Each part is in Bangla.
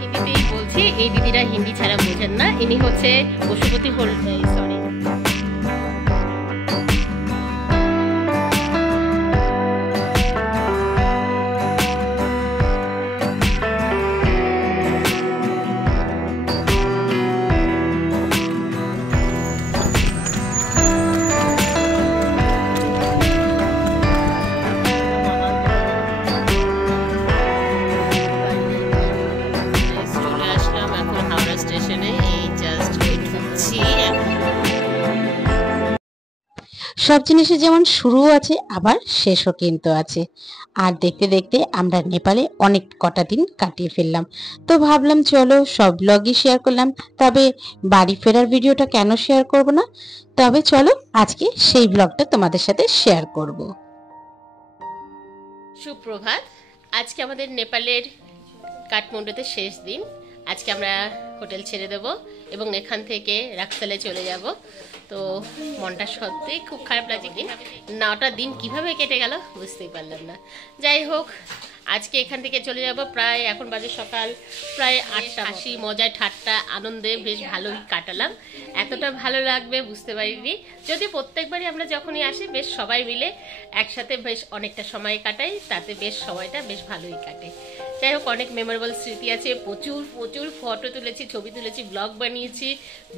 হিন্দিতেই বলছি, এই দিদিরা হিন্দি ছাড়া বোঝেন না। ইনি হচ্ছে পশুপতি সরি সব জিনিসের যেমন শুরু আছে আবার শেষও কিন্তু আছে। আর দেখতে দেখতে আমরা নেপালে অনেক কটা দিন কাটিয়ে ফেললাম। তো ভাবলাম চলো সব ব্লগই শেয়ার করলাম, তবে বাড়ি ফেরার ভিডিওটা কেন শেয়ার করব না। তবে চলো আজকে সেই ব্লগটা তোমাদের সাথে শেয়ার করব। সুপ্রভাত। আজকে আমাদের নেপালের কাঠমান্ডুতে শেষ দিন। আজকে আমরা হোটেল ছেড়ে দেব এবং এখান থেকে রাক্সালে চলে যাব। তো মনটা সত্যিই খুব খারাপ লাগছে, কি 9টা দিন কিভাবে কেটে গেল বুঝতেই পারলাম না। যাই হোক, আজকে এখান থেকে চলে যাব। প্রায় এখন বাজে সকাল প্রায় 8টা। হাসি মজায় ঠাট্টা আনন্দে বেশ ভালোই কাটালাম। এতটা ভালো লাগবে বুঝতে পারিনি। যদি প্রত্যেকবারই আমরা যখনই আসি বেশ সবাই মিলে একসাথে বেশ অনেকটা সময় কাটাই, তাতে বেশ সময়টা বেশ ভালোই কাটে। যাই হোক, অনেক মেমোরেবল স্মৃতি আছে। প্রচুর প্রচুর ফটো তুলেছি, ছবি তুলেছি, ব্লগ বানিয়েছি,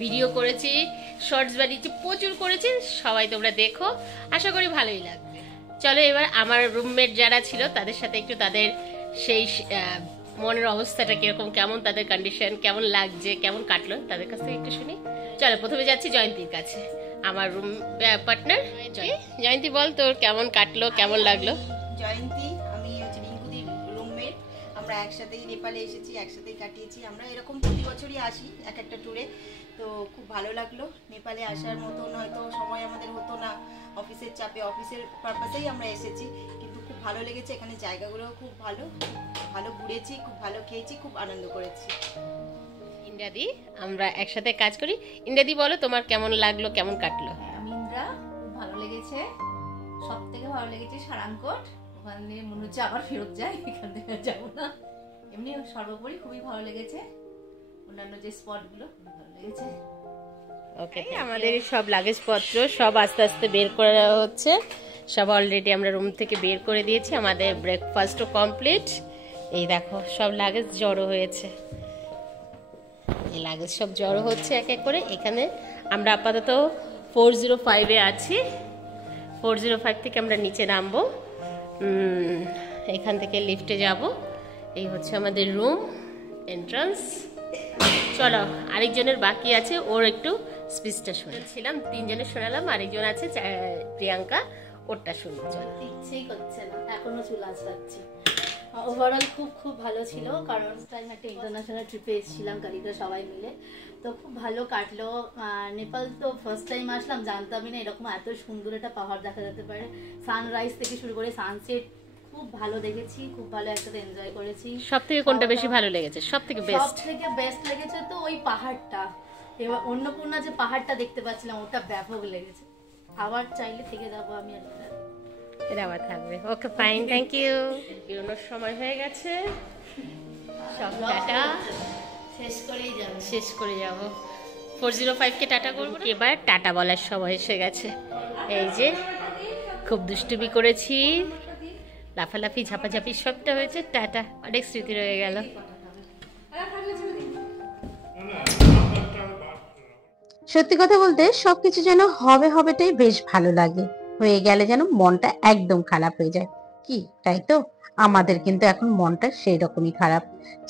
ভিডিও করেছি, শর্টস বানিয়েছি, প্রচুর করেছি। সবাই তোমরা দেখো, আশা করি ভালোই লাগবে। চলো এবার আমার রুমমেট যারা ছিল তাদের সাথে একটু তাদের সেই মনের অবস্থাটা কিরকম, কেমন তাদের কন্ডিশন, কেমন লাগছে, কেমন কাটলো তাদের কাছ থেকে একটু শুনি। চলো প্রথমে যাচ্ছি জয়ন্তীর কাছে, আমার রুম পার্টনার। জয়ন্তী বল তোর কেমন কাটলো, কেমন লাগলো? জয়ন্তী, আমি হচ্ছে রিঙ্কুদির রুমমেট। আমরা একসাথেই নেপালে এসেছি, একসাথেই কাটিয়েছি। আমরা এরকম প্রতি বছরই আসি এক একটা ট্যুরে। তো খুব ভালো লাগলো। নেপালে আসার মতন হয়তো সময় আমাদের হতো না, অফিসের চাপে, অফিসের পারপাসেই আমরা এসেছি, কিন্তু খুব ভালো লেগেছে। এখানে জায়গাগুলোও খুব ভালো, ভালো ঘুরেছি, খুব ভালো খেয়েছি, খুব আনন্দ করেছি। ইন্দ্রাদি, আমরা একসাথে কাজ করি। ইন্দ্রাদি বলো তোমার কেমন লাগলো, কেমন কাটলো? আমি ইন্দ্রা, ভালো লেগেছে। সব থেকে ভালো লেগেছে সারাংকট। ওখানে মনে হচ্ছে আবার ফেরত যাই, এখান থেকে যাবো না। এমনি সর্বোপরি খুবই ভালো লেগেছে। অন্যান্য যে স্পটগুলো খুবই ভালো লেগেছে। ওকে, আমাদের সব লাগেজ পত্র সব আস্তে আস্তে বের করা হচ্ছে। সব অলরেডি আমরা রুম থেকে বের করে দিয়েছি। আমাদের ব্রেকফাস্টও কমপ্লিট। এই দেখো সব লাগেজ জড়ো হয়েছে, এই লাগেজ সব জড়ো হচ্ছে এক এক করে। এখানে আমরা আপাতত 405-এ আছি। 405 থেকে আমরা নিচে নামবো, এখান থেকে লিফটে যাব। এই হচ্ছে আমাদের রুম এন্ট্রান্স। চলো আরেকজনের বাকি আছে, ওর একটু স্পিচটা শুনেছিলাম, 3 জনের শোনালাম, আরেকজন আছে প্রিয়াঙ্কা, ওরটা শুনবো। চলো। ইচ্ছেই করছে না, এখনো চুল আঁচড়াচ্ছি। ওভারঅল খুব খুব ভালো ছিল, কারণ টাইম একটা ইন্টারন্যাশনাল ট্রিপে এসেছিলাম গাড়িতে সবাই মিলে। তো খুব ভালো কাটলো। নেপাল তো ফার্স্ট টাইম আসলাম, জানতামই না এরকম এত সুন্দর একটা পাহাড় দেখা যেতে পারে। সানরাইজ থেকে শুরু করে সানসেট খুব ভালো দেখেছি, খুব ভালো একসাথে এনজয় করেছি। সব থেকে কোনটা বেশি ভালো লেগেছে? সব থেকে বেস্ট লেগেছে তো ওই পাহাড়টা। এবার অন্নপূর্ণা যে পাহাড়টা দেখতে পাচ্ছিলাম ওটা ব্যাপক লেগেছে। আবার চাইলে থেকে যাবো আমি। এটা আবার থাকবে। Okay fine, thank you. বেরোনোর সময় হয়ে গেছে, সব টাটা শেষ করে যাব। 405-কে টাটা করবো। এবার টাটা বলার সময় এসে গেছে। এই যে খুব দুষ্টুমি করেছি, লাফালাফি ঝাপাঝাপি সবটা হয়েছে। টাটা, অনেক স্মৃতি রয়ে গেল। সত্যি কথা বলতে সবকিছু যেন হবেটাই বেশ ভালো লাগে, হয়ে গেলে যেন মনটা একদম খারাপ হয়ে যায়। কি তাই তো? আমাদের কিন্তু এখন মনটা সেই রকমই খারাপ।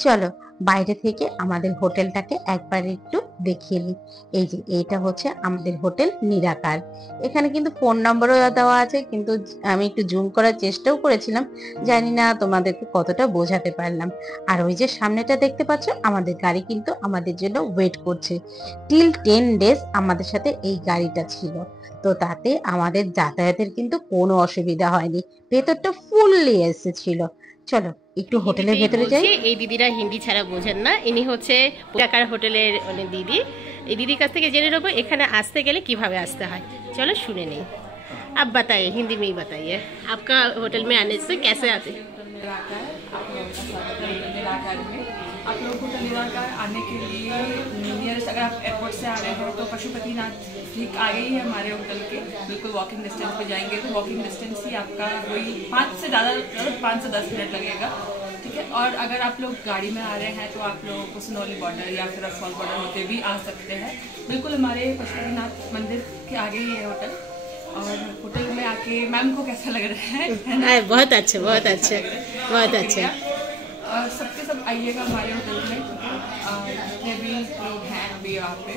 চলো বাইরে থেকে আমাদের হোটেলটাকে একবার একটু দেখিয়ে নিই। এই যে এইটা হচ্ছে আমাদের হোটেল নিরাকার। এখানে কিন্তু ফোন নম্বরও দেওয়া আছে, কিন্তু আমি একটু জুম করার চেষ্টাও করেছিলাম, জানি না তোমাদেরকে কতটা বোঝাতে পারলাম। আর ওই যে সামনেটা দেখতে পাচ্ছ, আমাদের গাড়ি কিন্তু আমাদের জন্য ওয়েট করছে। টিল 10 ডেজ আমাদের সাথে এই গাড়িটা ছিল, তো তাতে আমাদের যাতায়াতের কিন্তু কোনো অসুবিধা হয়নি। ভেতরটা ফুললি এসি ছিল। চলো একটু হোটেলের ভেতরে যাই। এই দিদিরা হিন্দি ছাড়া বোঝেন না। ইনি হচ্ছে টাকার হোটেলের দিদি। এই দিদির কাছ থেকে জেনে নেবো এখানে আসতে গেলে কিভাবে আসতে হয়। চলো শুনে নেই। आप बताइए, हिंदी में ही बताइए, आपका होटल में आने से कैसे आते हैं? निराकार, आप लोगों का स्वागत है होटल निराकार में। आप लोग होटल निराकार आने के लिए नियरेस्ट, अगर आप एयरपोर्ट से आ रहे हो तो पशुपतिनाथ ठीक आगे ही है हमारे होटल के, बिल्कुल वॉकिंग डिस्टेंस पे जाएंगे तो वॉकिंग डिस्टेंस ही आपका वही 5 से 10 मिनट लगेगा, ठीक है। और अगर आप लोग गाड़ी में आ रहे हैं तो आप लोग कुसनौली बॉर्डर या फिर रफौल बॉर्डर होते भी आ सकते हैं, बिल्कुल हमारे पशुपतिनाथ मंदिर के आगे ही है होटल। और होटल में आके मैम को कैसा लग रहा है? बहुत अच्छे, बहुत अच्छे, बहुत अच्छे। और सबके सब आइएगा हमारे होटल में, जितने भी लोग हैं अभी यहाँ पे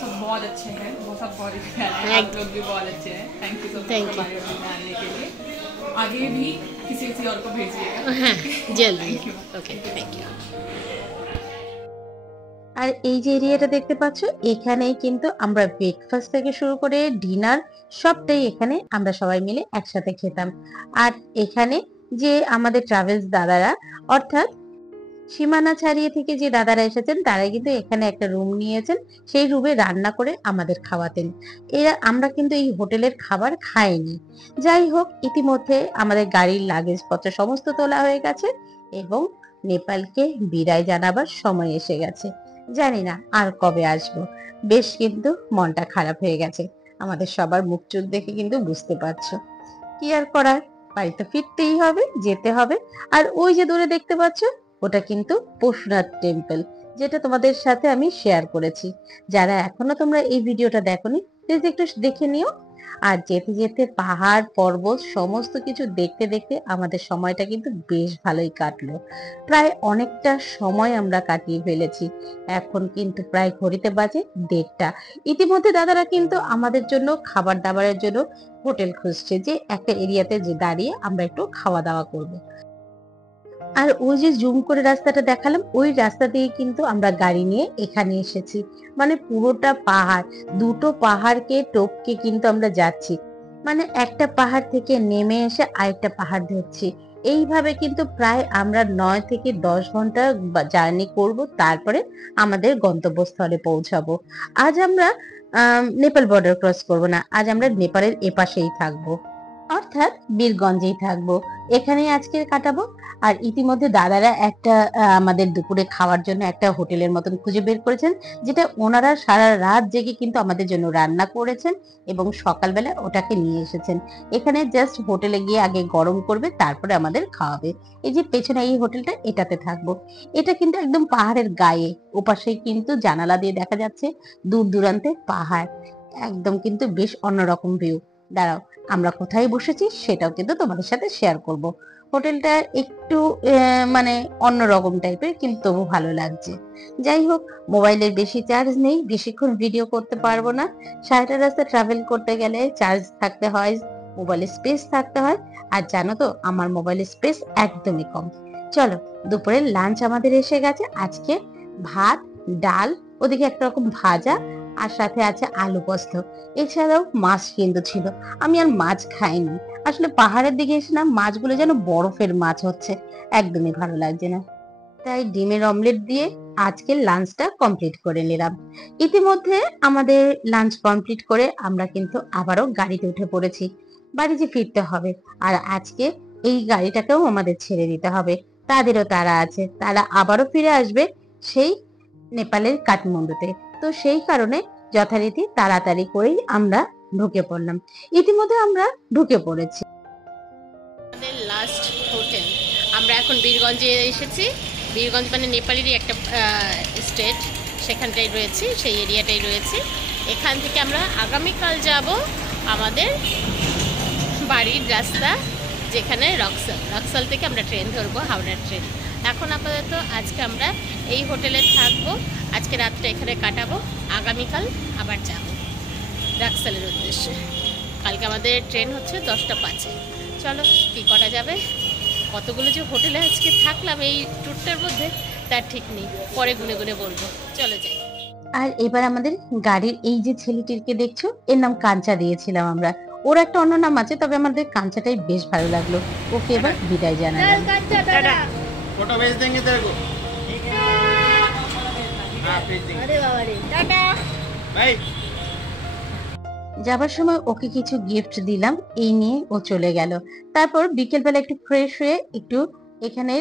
सब बहुत अच्छे हैं, वो सब बहुत अच्छे हैं, आप लोग भी बहुत अच्छे हैं। थैंक यू सो मच हमारे होटल में आने के लिए। आगे भी किसी और को भेजिएगा, हाँ जल्दी। Okay, thank you. আর এই যে এরিয়াটা দেখতে পাচ্ছ, এখানেই কিন্তু আমরা ব্রেকফাস্ট থেকে শুরু করে ডিনার সবটাই এখানে আমরা সবাই মিলে একসাথে খেতাম। আর এখানে যে আমাদের ট্রাভেলস দাদারা, অর্থাৎ সীমানা ছাড়িয়ে থেকে যে দাদারা এসেছেন, তারা কিন্তু এখানে একটা রুম নিয়েছেন, সেই রুমে রান্না করে আমাদের খাওয়াতেন। আমরা কিন্তু এই হোটেলের খাবার খাইনি। যাই হোক, ইতিমধ্যে আমাদের গাড়ির লাগেজ পত্র সমস্ত তোলা হয়ে গেছে এবং নেপালকে বিদায় জানাবার সময় এসে গেছে। জানি না আর কবে আসবো। বেশ কিন্তু মনটা খারাপ হয়ে গেছে, আমাদের সবার মুখ চোখ দেখে কিন্তু বুঝতে পারছো। কি আর করার, বাড়িতে ফিরতেই হবে, যেতে হবে। আর ওই যে দূরে দেখতে পাচ্ছ, ওটা কিন্তু পশুনাথ টেম্পল, যেটা তোমাদের সাথে আমি শেয়ার করেছি। যারা এখনো তোমরা এই ভিডিওটা দেখোনি, প্লিজ একটু দেখে নিও। আর যেতে যেতে পাহাড় পর্বত সমস্ত কিছু দেখতে দেখতে আমাদের সময়টা কিন্তু বেশ ভালোই কাটলো। প্রায় অনেকটা সময় আমরা কাটিয়ে ফেলেছি। এখন কিন্তু প্রায় ঘড়িতে বাজে 1:30। ইতিমধ্যে দাদারা কিন্তু আমাদের জন্য খাবার দাবারের জন্য হোটেল খুঁজছে, যে একটা এরিয়াতে যে দাঁড়িয়ে আমরা একটু খাওয়া দাওয়া করব। আর ওই যে জুম করে রাস্তাটা দেখালাম, ওই রাস্তা দিয়ে কিন্তু আমরা গাড়ি নিয়ে এখানে এসেছি। মানে পুরোটা পাহাড়, দুটো পাহাড়কে টপকে কিন্তু আমরা যাচ্ছি। মানে একটা পাহাড় থেকে নেমে এসে আরেকটা পাহাড় ধরছি। এইভাবে কিন্তু প্রায় আমরা 9 থেকে 10 ঘন্টা জার্নি করব, তারপরে আমাদের গন্তব্যস্থলে পৌঁছাবো। আজ আমরা নেপাল বর্ডার ক্রস করব না, আজ আমরা নেপালের এপাশেই থাকবো, অর্থাৎ বীরগঞ্জেই থাকবো। এখানেই আজকে কাটাবো। আর ইতিমধ্যে দাদারা একটা আমাদের দুপুরে খাওয়ার জন্য একটা হোটেলের মতন খুঁজে বের করেছেন, যেটা ওনারা সারা রাত জেগে কিন্তু আমাদের জন্য রান্না করেছেন এবং সকালবেলা ওটাকে নিয়ে এসেছেন। এখানে জাস্ট হোটেলে গিয়ে আগে গরম করবে, তারপরে আমাদের খাওয়াবে। এই যে পেছনে এই হোটেলটা, এটাতে থাকবো। এটা কিন্তু একদম পাহাড়ের গায়ে, ওপাশেই কিন্তু জানালা দিয়ে দেখা যাচ্ছে দূর দূরান্তে পাহাড়, একদম কিন্তু বেশ অন্যরকম ভিউ। দাঁড়াও, আমরা কোথায় বসেছি সেটাও কিন্তু তোমাদের সাথে শেয়ার করব। হোটেলটা একটু মানে অন্যরকম টাইপের, কিন্তু তবু ভালো লাগছে। যাই হোক, মোবাইলের বেশি চার্জ নেই, বেশিক্ষণ ভিডিও করতে পারবো না। সারাটা রাস্তা ট্রাভেল করতে গেলে চার্জ থাকতে হয়, মোবাইলের স্পেস থাকতে হয়। আর জানো তো, আমার মোবাইলের স্পেস একদমই কম। চলো, দুপুরের লাঞ্চ আমাদের এসে গেছে। আজকে ভাত, ডাল, ওদিকে একটা রকম ভাজা, আর সাথে আছে আলু পোস্ত। এছাড়াও মাছ কিন্তু ছিল। আমি আর মাছ খাইনি, আসলে পাহাড়ের দিকে এসে না মাছগুলো যেন বরফের মাছ হচ্ছে, একদমই ভালো লাগছে না। তাই ডিমের অমলেট দিয়ে আজকে লাঞ্চটা কমপ্লিট করে নিলাম। ইতিমধ্যে আমাদের লাঞ্চ কমপ্লিট করে আমরা কিন্তু আবারও গাড়িতে উঠে পড়েছি। বাড়ি যে ফিরতে হবে, আর আজকে এই গাড়িটাকেও আমাদের ছেড়ে দিতে হবে। তাদেরও তারা আছে, তারা আবারও ফিরে আসবে সেই নেপালের কাঠমান্ডুতে। তো সেই কারণে যথারীতি তাড়াতাড়ি করেই আমরা ঢুকে পড়লাম। ইতিমধ্যে আমরা ঢুকে পড়েছি। আমাদের লাস্ট হোটেল, আমরা এখন বীরগঞ্জে এসেছি। বীরগঞ্জ মানে নেপালেরই একটা স্টেট, সেখানটাই রয়েছি, সেই এরিয়াটাই রয়েছে। এখান থেকে আমরা আগামীকাল যাব আমাদের বাড়ির রাস্তা, যেখানে রক্সাল থেকে আমরা ট্রেন ধরবো, হাওড়ার ট্রেন। এখন আপাতত আজকে আমরা এই হোটেলে থাকবো, আজকে রাতটা এখানে কাটাবো, আগামীকাল আবার যাব রক্সালের উদ্দেশ্যে। কালকে আমাদের ট্রেন হচ্ছে 10:05। চলো, কি করা যাবে। কতগুলো যে হোটেলে আজকে থাকলাম এই ট্যুরটার মধ্যে, তার ঠিক নেই, পরে গুনে গুনে বলবো। চলে যাই। আর এবার আমাদের গাড়ির এই যে ছেলেটিকে দেখছো, এর নাম কাঞ্চা দিয়েছিলাম আমরা। ওর একটা অন্য নাম আছে, তবে আমাদের কাঞ্চাটাই বেশ ভালো লাগলো। ওকে এবার বিদায় জানালাম। फोटो भेज देंगे तेरे को। हाँ भेज देंगे। अरे बाबा रे, टाटा भाई যাবার সময় ওকে কিছু গিফট দিলাম, এই নিয়ে ও চলে গেল। তারপর বিকেলবেলা একটু ফ্রেশ হয়ে একটু এখানে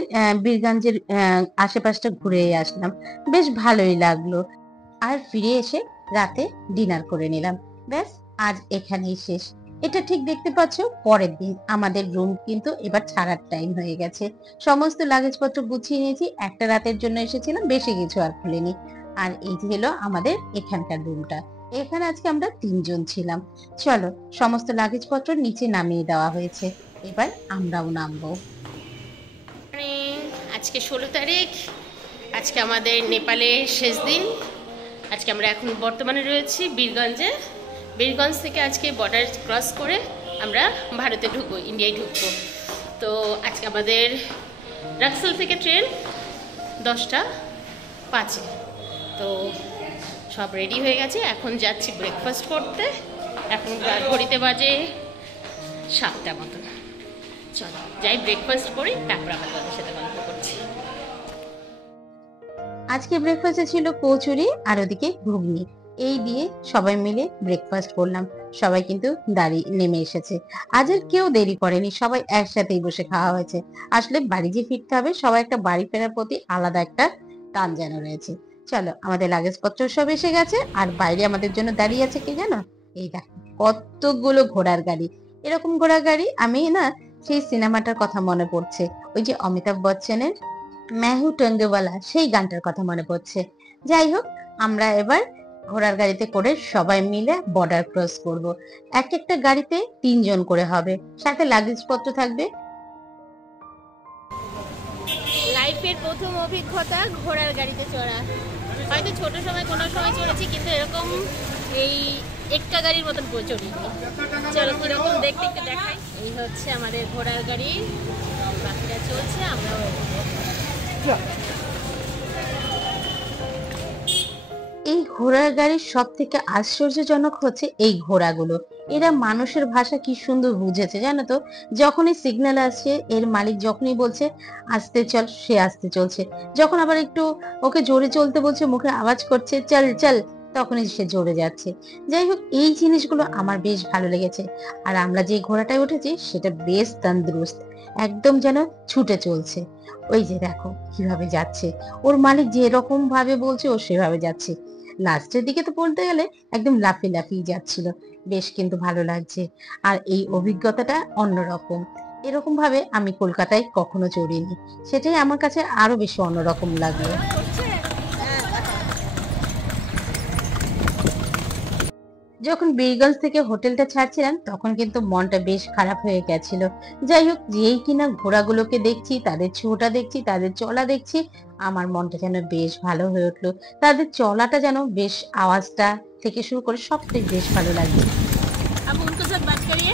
বীরগঞ্জের আশেপাশটা ঘুরে আসলাম, বেশ ভালোই লাগলো। আর ফিরে এসে রাতে ডিনার করে নিলাম। ব্যাস, আজ এখানেই শেষ। এটা ঠিক দেখতে পাচ্ছ, পরের দিন আমাদের রুম কিন্তু এবার ছাড়ার টাইম হয়ে গেছে। সমস্ত লাগেজপত্র গুছিয়ে নিয়েছি, একটা রাতের জন্য এসেছিলাম, বেশি কিছু আর খুলিনি। আর এই যে হলো আমাদের এখানকার রুমটা। এখানে আজকে আমরা 3 জন ছিলাম। চলো, সমস্ত লাগেজপত্র নিচে নামিয়ে দেওয়া হয়েছে, এবার আমরাও নামবো। আজকে 16 তারিখ, আজকে আমাদের নেপালের শেষ দিন। আজকে আমরা এখন বর্তমানে রয়েছি বীরগঞ্জে। বীরগঞ্জ থেকে আজকে বর্ডার ক্রস করে আমরা ভারতে ঢুকবো, ইন্ডিয়ায় ঢুকবো। তো আজকে আমাদের রাক্সাল থেকে ট্রেন 10:05। তো সব রেডি হয়ে গেছে, এখন যাচ্ছি ব্রেকফাস্ট করতে। এখন ঘড়িতে বাজে 7টা মতো। চলো যাই ব্রেকফাস্ট করি, তারপর আবার তোমাদের সাথে গল্প করছি। আজকে ব্রেকফাস্টে ছিল কচুরি আর ওদিকে ঘুগনি। এই দিয়ে সবাই মিলে ব্রেকফাস্ট করলাম। সবাই কিন্তু দাঁড়িয়ে নেমে এসেছে। আজ আর কেউ দেরি করেনি, সবাই একসাথেই বসে খাওয়া হয়েছে। আসলে বাড়ি যে ফিরতে হবে, সবাই একটা বাড়ি ফেরার প্রতি আলাদা একটা টান যেন রয়েছে। চলো, আমাদের লাগেজপত্র সব এসে গেছে। আর বাইরে আমাদের জন্য দাঁড়িয়ে আছে কি জানো? এই দেখো, কতগুলো ঘোড়ার গাড়ি। এরকম ঘোড়ার গাড়ি আমি না সেই সিনেমাটার কথা মনে পড়ছে, ওই যে অমিতাভ বচ্চনের মেহু টঙ্গেওয়ালা, সেই গানটার কথা মনে পড়ছে। যাই হোক, আমরা এবার ঘোড়ার গাড়িতে করে সবাই মিলে বর্ডার ক্রস করব। একটা গাড়িতে 3 জন করে হবে, সাথে লাগেজ পত্র থাকবে। লাইফের প্রথম অভিজ্ঞতা ঘোড়ার গাড়িতে চড়া। হয়তো ছোট সময় কোনো সময় চড়েছি, কিন্তু এরকম এই একটা গাড়ির মতন চড়িনি। চলো কিরকম দেখতে একটু দেখাই। এই হচ্ছে আমাদের ঘোড়ার গাড়ি, বাকিটা চলছে, আমরাও এই ঘোড়ার গাড়ির সব থেকে আশ্চর্যজনক হচ্ছে এই ঘোড়াগুলো। এরা মানুষের ভাষা কি সুন্দর বুঝেছে জানো তো। যখনই সিগন্যাল আসছে, এর মালিক যখনই বলছে আস্তে চল, সে আস্তে চলছে। যখন আবার একটু ওকে জোরে চলতে বলছে, মুখে আওয়াজ করছে চল চল, তখনই সে জোরে যাচ্ছে। যাই হোক, এই জিনিসগুলো আমার বেশ ভালো লেগেছে। আর আমরা যে ঘোড়াটায় উঠেছি সেটা বেশ তন্দুরুস্ত, একদম যেন ছুটে চলছে। ওই যে দেখো কিভাবে যাচ্ছে, ওর মালিক যে এরকম ভাবে বলছে ও সেভাবে যাচ্ছে। লাস্টের দিকে তো বলতে গেলে একদম লাফিয়ে লাফিয়ে যাচ্ছিল, বেশ কিন্তু ভালো লাগছে। আর এই অভিজ্ঞতাটা অন্যরকম, এরকম ভাবে আমি কলকাতায় কখনো চড়িনি, সেটাই আমার কাছে আরো বেশি অন্যরকম লাগলো। যখন বীরগঞ্জ থেকে হোটেলটা ছাড়ছিলাম, তখন কিন্তু মনটা বেশ খারাপ হয়ে গেছিল। যাই হোক, যেই কিনা ঘোড়াগুলোকে দেখছি, তাদের ছোটা দেখছি, তাদের চলা দেখছি, আমার মনটা যেন বেশ ভালো হয়ে উঠলো। তাদের চলাটা যেন বেশ, আওয়াজটা থেকে শুরু করে সবটাই বেশ ভালো লাগছে। अब उनके साथ बात करिए,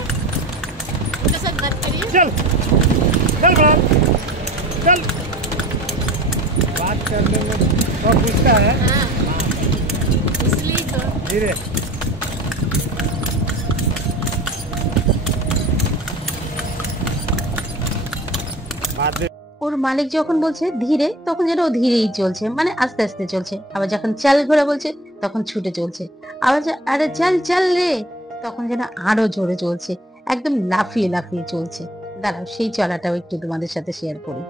उनके साथ बात करिए। चल चल बात चल, बात करने में और पूछता है। हाँ, इसलिए तो धीरे बात ওর মালিক যখন বলছে ধীরে, তখন যেন ও ধীরেই চলছে, মানে আস্তে আস্তে চলছে। আবার যখন চাল ঘোড়া বলছে, তখন ছুটে চলছে। আবার আরে চল চল রে, তখন যেন আরো জোরে চলছে, একদম লাফিয়ে লাফিয়ে চলছে। দাঁড়াও, সেই চলাটাও একটু তোমাদের সাথে শেয়ার করি।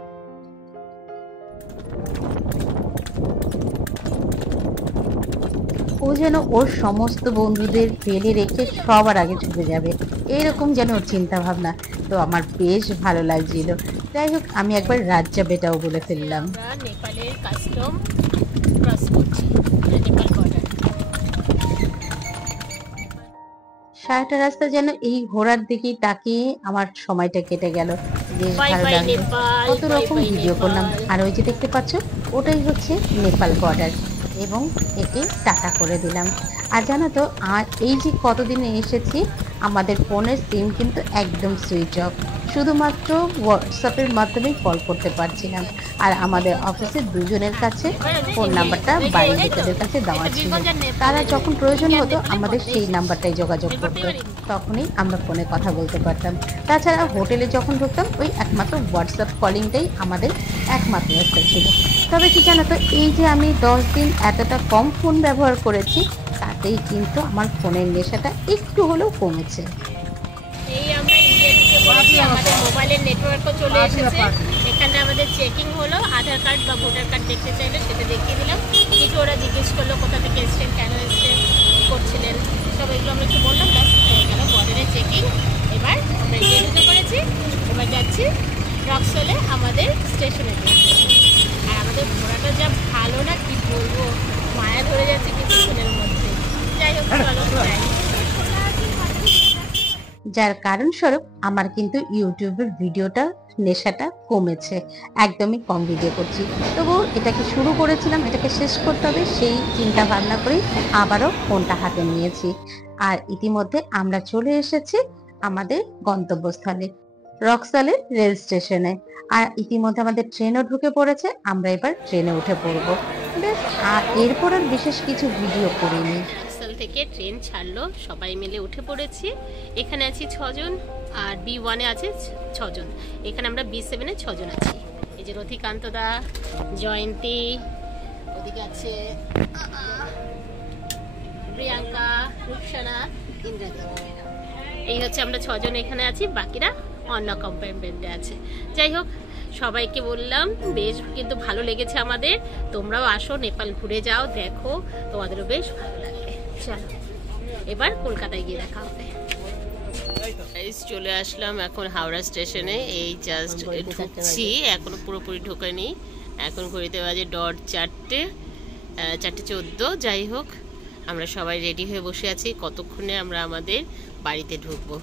ও যেন ওর সমস্ত বন্ধুদের ফেলে রেখে সবার আগে ছুটে যাবে, এরকম যেন ওর চিন্তা ভাবনা। তো আমার বেশ ভালো লাগছিল। যাই হোক, আমি একবার রাজ্জাবেটাও বলে ফেললাম। আমরা নেপালের কাস্টম ক্রস করছি, নেপাল বর্ডার। সারাটা রাস্তা যেন এই ঘোড়ার দিকেই তাকিয়ে আমার সময়টা কেটে গেল, বেশ বাই ভালো বাই লাগলো। নেপাল, কত বাই রকম বাই ভিডিও করলাম। নেপাল। আর ওই যে দেখতে পাচ্ছ, ওটাই হচ্ছে নেপাল বর্ডার, এবং একে টাটা করে দিলাম। আর জানো তো, আর এই যে কতদিনে এসেছি, আমাদের ফোনের সিম কিন্তু একদম সুইচ অফ, শুধুমাত্র হোয়াটসঅ্যাপের মাধ্যমেই কল করতে পারছিলাম। আর আমাদের অফিসের দুজনের কাছে ফোন নাম্বারটা বাড়ির লোকেদের কাছে দেওয়া ছিল, তারা যখন প্রয়োজন হতো আমাদের সেই নাম্বারটাই যোগাযোগ করতো, তখনই আমরা ফোনে কথা বলতে পারতাম। তাছাড়া হোটেলে যখন ঢুকতাম, ওই একমাত্র হোয়াটসঅ্যাপ কলিংটাই আমাদের একমাত্র রাস্তা ছিল। তবে কি জানো তো, এই যে আমি 10 দিন এতটা কম ফোন ব্যবহার করেছি, তার তাতেই কিন্তু আমার ফোনের নেশাটা একটু হলেও কমেছে। এই আমরা ইন্ডিয়া ঢুকে পড়েছি, আমাদের মোবাইলের নেটওয়ার্কও চলে এসেছে। এখানে আমাদের চেকিং হলো, আধার কার্ড বা ভোটার কার্ড দেখতে চাইলে সেটা দেখিয়ে দিলাম। কিছু ওরা জিজ্ঞেস করলো কোথা থেকে এসছেন, কেন এসছেন, কী করছিলেন, সব এগুলো আমরা একটু বললাম, ব্যাস হয়ে গেল বর্ডারে চেকিং। এবার আমরা ইন্ডিয়া ঢুকে পড়েছি, এবার যাচ্ছি রক্সলে আমাদের স্টেশনে। আর আমাদের ঘোরাটা যা ভালো না কি বলবো, মায়া ধরে যাচ্ছে কিছুক্ষণের মধ্যে। যাই হোক চলো যাই। যার কারণ স্বরূপ আমার কিন্তু ইউটিউবের ভিডিওটা নেশাটা কমেছে, একদমই কম ভিডিও করছি। তবুও এটাকে শুরু করেছিলাম, এটাকে শেষ করতে হবে সেই চিন্তা ভাবনা করেই আবারও ফোনটা হাতে নিয়েছি। আর ইতিমধ্যে আমরা চলে এসেছি আমাদের গন্তব্যস্থলে রক্সলের রেল স্টেশনে। আর ইতিমধ্যে আমাদের ট্রেনও ঢুকে পড়েছে, আমরা এবার ট্রেনে উঠে পড়বো। বেশ, আর এরপর আর বিশেষ কিছু ভিডিও করিনি। রক্সল থেকে ট্রেন ছাড়লো, সবাই মিলে উঠে পড়েছি। এখানে আছি 6 জন, আর B1-এ আছে 6 জন। এখানে আমরা B7-এ 6 জন আছি। এই যে রথিকান্ত দা, জয়ন্তী, ওদিকে আছে প্রিয়াঙ্কা, রূপসানা, ইন্দ্রাদি। এই হচ্ছে আমরা 6 জন এখানে আছি, বাকিরা অন্য কম্পার্টমেন্টে আছে। যাই হোক, সবাইকে বললাম বেশ কিন্তু ভালো লেগেছে আমাদের। তোমরাও আসো, নেপাল ঘুরে যাও, দেখো, তোমাদেরও বেশ ভালো লাগবে। চলো এবার কলকাতায় গিয়ে দেখা হবে। চলে আসলাম এখন হাওড়া স্টেশনে, এই জাস্ট ঢুকছি, এখনো পুরোপুরি ঢোকেনি। এখন ঘড়িতে বাজে ডট 4:14। যাই হোক, আমরা সবাই রেডি হয়ে বসে আছি, কতক্ষণে আমরা আমাদের বাড়িতে ঢুকবো।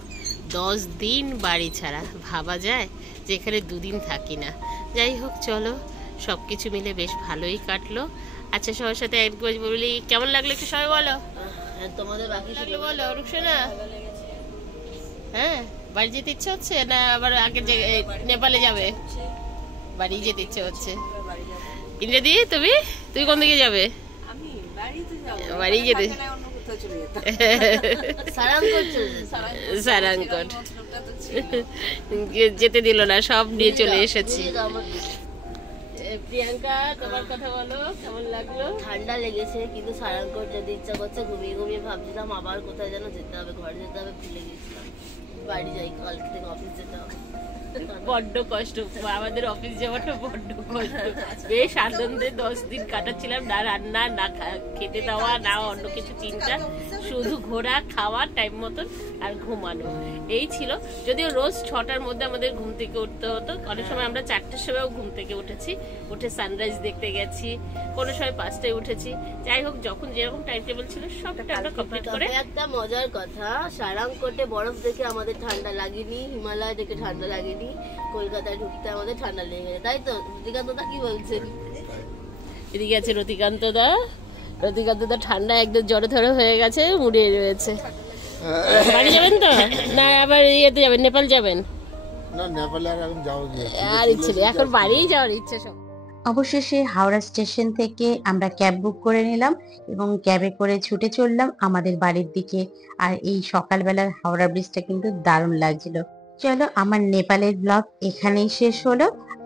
10 দিন বাড়ি ছাড়া, ভাবা যায় যে এখানে 2 দিন থাকি না। যাই হোক চলো, সব কিছু মিলে বেশ ভালোই কাটলো। আচ্ছা, সবার সাথে একবার বলি কেমন লাগলো একটু সবাই বলো। তোমাদের বাকি লাগলো বলো রূপসানা। হ্যাঁ, বাড়ি যেতে ইচ্ছে হচ্ছে না আবার আগের জায়গায় নেপালে যাবে? বাড়ি যেতে ইচ্ছে হচ্ছে। ইন্দ্রাদি, তুমি কোন দিকে যাবে? বাড়ি যেতে সারাংকট যেতে দিল না, সব নিয়ে চলে এসেছি। প্রিয়াঙ্কা, তোমার কথা বলো, কেমন লাগলো? ঠান্ডা লেগেছে, কিন্তু সারাংকট যেতে ইচ্ছা করছে। ঘুমিয়ে ঘুমিয়ে ভাবছিলাম আবার কোথায় যেন যেতে হবে, ঘরে যেতে হবে, ভুলে গেছিলাম। বাড়ি যাই, কালকে থেকে অফিস যেতে হবে। বড্ড কষ্ট, আমাদের অফিস যাওয়াটা বড্ড কষ্ট। বেশ আনন্দে 10 দিন কাটাচ্ছিলাম, না রান্না, না খেতে দেওয়া, না অন্য কিছু চিন্তা, শুধু ঘোরা, খাওয়া টাইম মতন আর ঘুমানো, এই ছিল। যদিও রোজ 6টার মধ্যে আমাদের ঘুম থেকে উঠতে হতো, অনেক সময় আমরা 4টার সময়ও ঘুম থেকে উঠেছি, উঠে সানরাইজ দেখতে গেছি, কোনো সময় 5টায় উঠেছি। যাই হোক, যখন যেরকম টাইম টেবিল ছিল সবটা আমরা কমপ্লিট করে। একটা মজার কথা, সারাংকটে বরফ দেখে আমাদের ঠান্ডা লাগেনি, হিমালয় দেখে ঠান্ডা লাগেনি, কলকাতায় ঢুকতে আমাদের ঠান্ডা লেগে গেছে, তাই তো? রতিকান্ত দা কি বলছেন? এদিকে আছে রতিকান্ত দা ঠান্ডা একদম জড়ে ধরে হয়ে গেছে, মুড়িয়ে রয়েছে। বাড়ি যাবেন তো না আবার ইয়েতে যাবেন, নেপাল যাবেন? না, নেপালে আর এখন যাওয়া যায় আর ইচ্ছে নেই, এখন বাড়িই যাওয়ার ইচ্ছে সব। অবশেষে হাওড়া স্টেশন থেকে আমরা ক্যাব বুক করে নিলাম এবং ক্যাবে করে ছুটে চললাম আমাদের বাড়ির দিকে। আর এই সকালবেলার হাওড়া ব্রিজটা কিন্তু দারুণ লাগছিল। চলো, আমার নেপালের ব্লগ এখানেই শেষ হলো।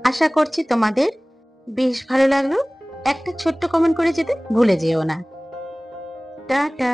আশা করছি তোমাদের বেশ ভালো লাগলো। একটা ছোট্ট কমেন্ট করে যেতে ভুলে যেও না। টাটা।